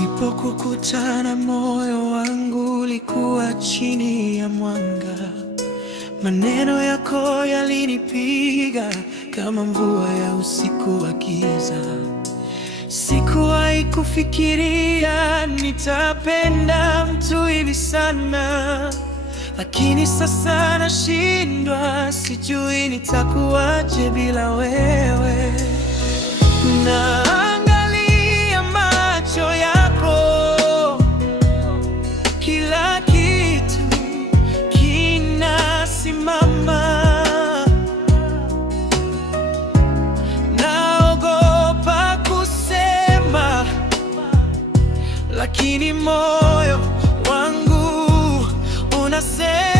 Nilipokukutana moyo wangu ulikuwa chini ya mwanga. Maneno yako yalinipiga kama mvua ya usiku wa giza. Sikuwahi kufikiria nitapenda mtu hivi sana, lakini sasa nashindwa, sijui nitakuwaje bila wewe. Naangalia macho yako, kila kitu kinasimama. Naogopa kusema, lakini moyo wangu unasema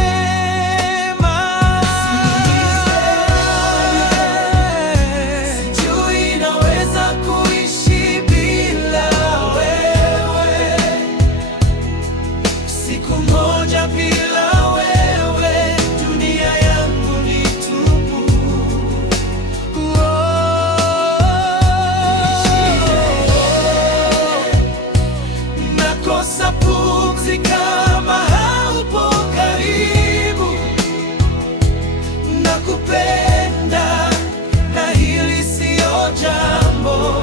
kama haupo karibu. Nakupenda na hili siyo jambo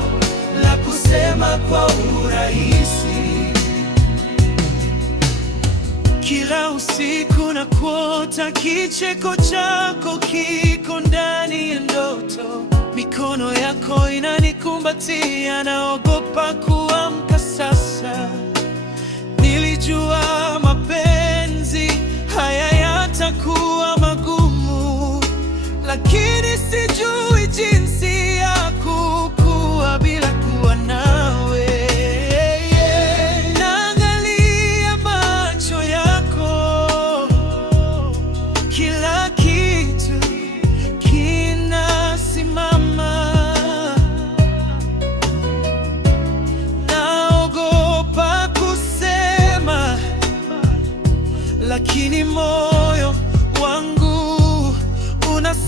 la kusema kwa urahisi. Kila usiku nakuota, kicheko chako kiko ndani ya ndoto. Mikono yako inanikumbatia, naogopa kuamka sasa. Nilijua mapenzi haya yatakuwa magumu, lakini sijui jinsi ya kukua bila kuwa nawe. Naangalia macho yako, kila kitu kinasimama. Lakini moyo wangu unasema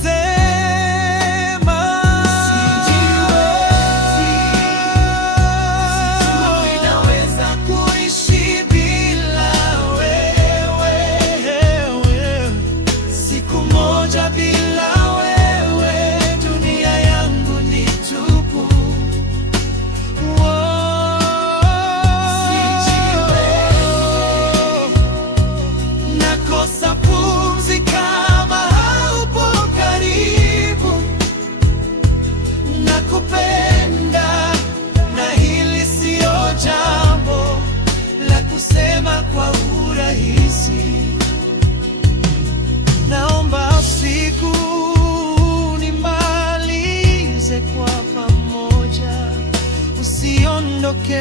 sijui naweza kuishi bila wewe. Siku moja bila wewe, dunia yangu ni tupu. Nakosa pumzi kama haupo karibu. Nakupenda na hili siyo jambo la kusema kwa urahisi. Naomba usiku nimalize kwa pamoja, usiondoke.